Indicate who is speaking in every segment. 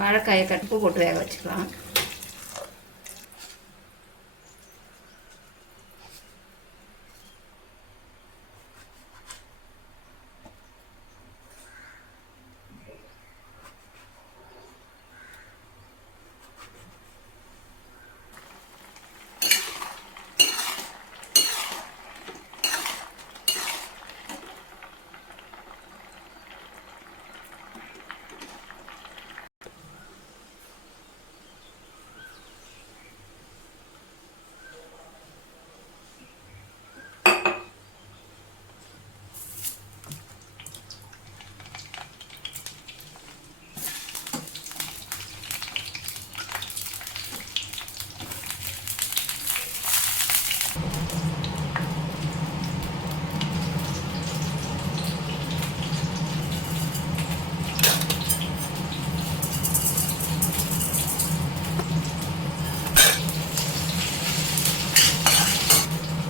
Speaker 1: வாழைக்காயை கடுப்பு போட்டு வேக வச்சுக்கலாம்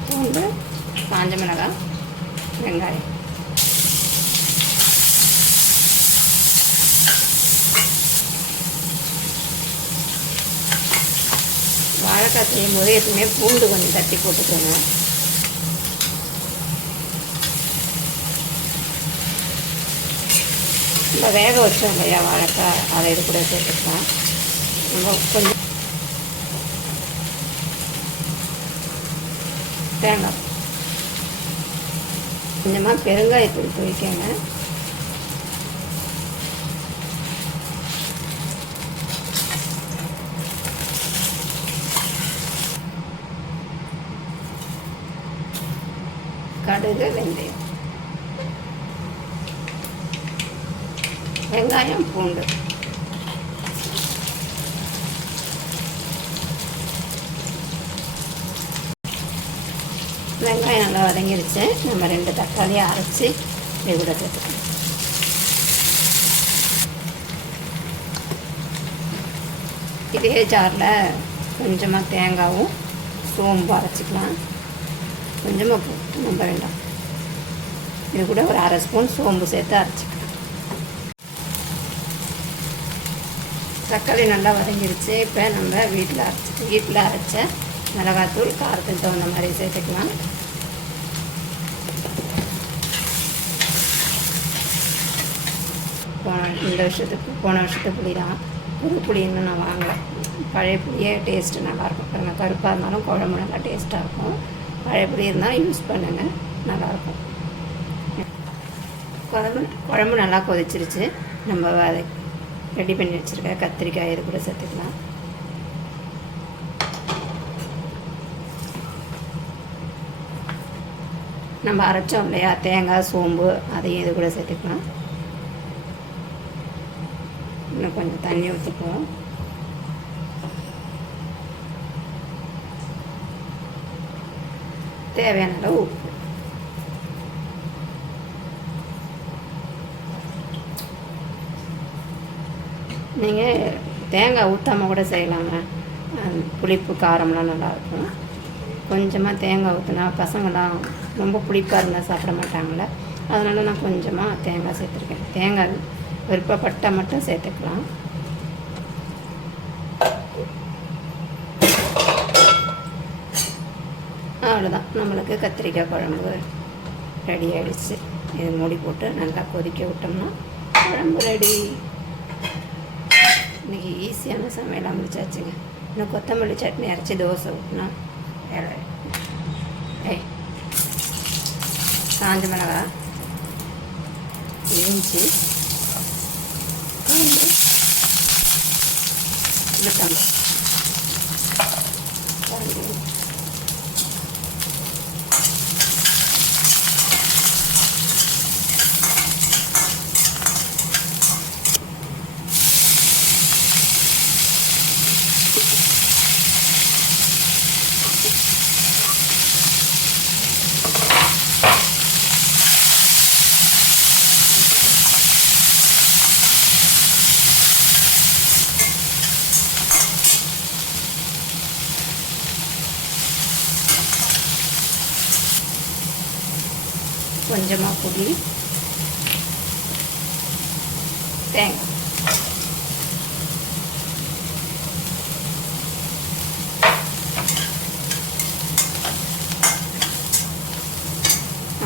Speaker 1: பூண்டு காஞ்ச மிளகாய் வெங்காயம் வாழைக்காய் செய்யும் போது எப்பவுமே பூண்டு கொஞ்சம் தட்டி போட்டுக்கணும் நம்ம வேக வச்சோம் இல்லையா வாழைக்காய் அதை இது கூட சேர்த்துக்கலாம் நம்ம கொஞ்சம் தேங்காய் கொஞ்சமாக பெருங்காயத்தூள் பொரிக்கங்க கடுகு வெந்தயம். வெங்காயம் பூண்டு வெங்காயம் நல்லா வதங்கிருச்சு. நம்ம ரெண்டு தக்காளியை அரைச்சி இது கூட சேர்த்துக்கணும் இதே ஜாரில் கொஞ்சமாக தேங்காவும் சோம்பு அரைச்சிக்கலாம். கொஞ்சமாக போட்டு நம்ம வேண்டாம். இது கூட ஒரு அரை ஸ்பூன் சோம்பு சேர்த்து அரைச்சிக்கலாம். தக்காளி நல்லா வதங்கிருச்சு. இப்போ நம்ம வீட்டில் அரைச்சி வீட்டில் அரைச்ச மிளகாத்தூள் காரத்துக்கு தகுந்த மாதிரி சேர்த்துக்கலாம். போன இந்த வருஷத்துக்கு போன வருஷத்து புளி தான். புது புளி இன்னும் நான் வாங்கலை. பழைய புளியே டேஸ்ட்டு நல்லாயிருக்கும் பாருங்கள் கருப்பாக இருந்தாலும் குழம்பு நல்லா டேஸ்ட்டாக இருக்கும். பழைய புளி இருந்தாலும் யூஸ் பண்ணுங்கள் நல்லாயிருக்கும் குழம்பு குழம்பு நல்லா கொதிச்சிருச்சு. நம்ம அதை ரெடி பண்ணி வச்சுருக்க கத்திரிக்காய் இது கூட சேர்த்துக்கலாம். நம்ம அரைச்சோம் இல்லையா? தேங்காய் சோம்பு அதையும் இது கூட சேர்த்துக்கலாம். இன்னும் கொஞ்சம் தண்ணி ஊற்றிக்குவோம் தேவையான அளவு உப்பு. நீங்கள் தேங்காய் ஊற்றாமல் கூட செய்யலாங்க. புளிப்பு காரம்லாம் நல்லாயிருக்கும் கொஞ்சமாக தேங்காய் ஊற்றினா பசங்களாம் ரொம்ப புளிப்பாக இருந்தால் சாப்பிட மாட்டாங்கள்ல அதனால் நான் கொஞ்சமாக தேங்காய் சேர்த்துருக்கேன். தேங்காய் விருப்பப்பட்டால் மட்டும் சேர்த்துக்கலாம். அவ்வளோதான் நம்மளுக்கு கத்திரிக்காய் குழம்பு ரெடி ஆகிடுச்சு இது மூடி போட்டு நல்லா கொதிக்க விட்டோம்னா குழம்பு ரெடி இன்றைக்கி ஈஸியான சமையலாக முடிச்சாச்சுங்க இன்னும் கொத்தமல்லி சட்னி அரைச்சி தோசை ஊட்டினா வேலை ஏய் காஞ்ச மிளகா இஞ்சி பூண்டு வெத்தம்பு கொஞ்சமாக புளி தேங்காய்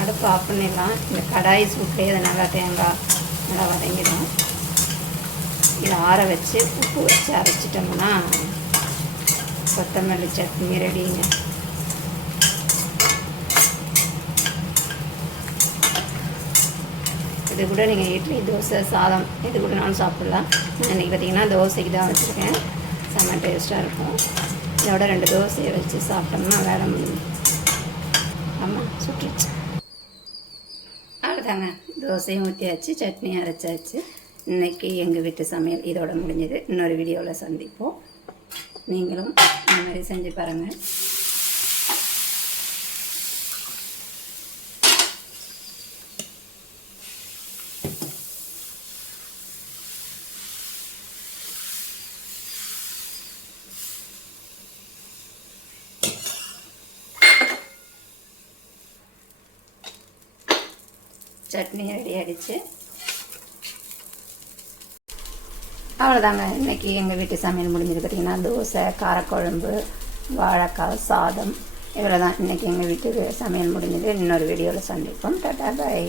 Speaker 1: அடுப்பு ஆஃப் பண்ணிடலாம். இந்த கடாய் சூப்பே அது நல்லா தேங்காய் நல்லா வதங்கிடும். இதை ஆற வச்சு உப்பு வச்சு அரைச்சிட்டோம்னா கொத்தமல்லி சட்னி ரெடிங்க இது கூட நீங்கள் இட்லி தோசை சாதம். இது கூட நான் சாப்பிட்லாம். இன்றைக்கி பார்த்தீங்கன்னா தோசைக்கு தான் வச்சுருக்கேன். செம்ம டேஸ்ட்டாக இருக்கும். இதோட ரெண்டு தோசையை வச்சு சாப்பிட்டோம்னா வேலை முடியும் ஆமாம் சுட்டுருச்சு. அவ்வளோதாங்க தோசையும் ஊற்றியாச்சு சட்னியும் அரைச்சாச்சு. இன்னைக்கு எங்கள் வீட்டு சமையல் இதோட முடிஞ்சது. இன்னொரு வீடியோவில் சந்திப்போம். நீங்களும் இந்த மாதிரி செஞ்சு பாருங்கள் சட்னி ரெடி ஆகிடுச்சு அவ்வளோதாங்க இன்னைக்கு எங்கள் வீட்டு சமையல் முடிஞ்சது பார்த்திங்கன்னா தோசை காரக்குழம்பு வாழைக்காய் சாதம் இவ்வளோ தான் இன்றைக்கி எங்கள் வீட்டு சமையல் முடிஞ்சது. இன்னொரு வீடியோவில் சந்திப்போம். Tata bye.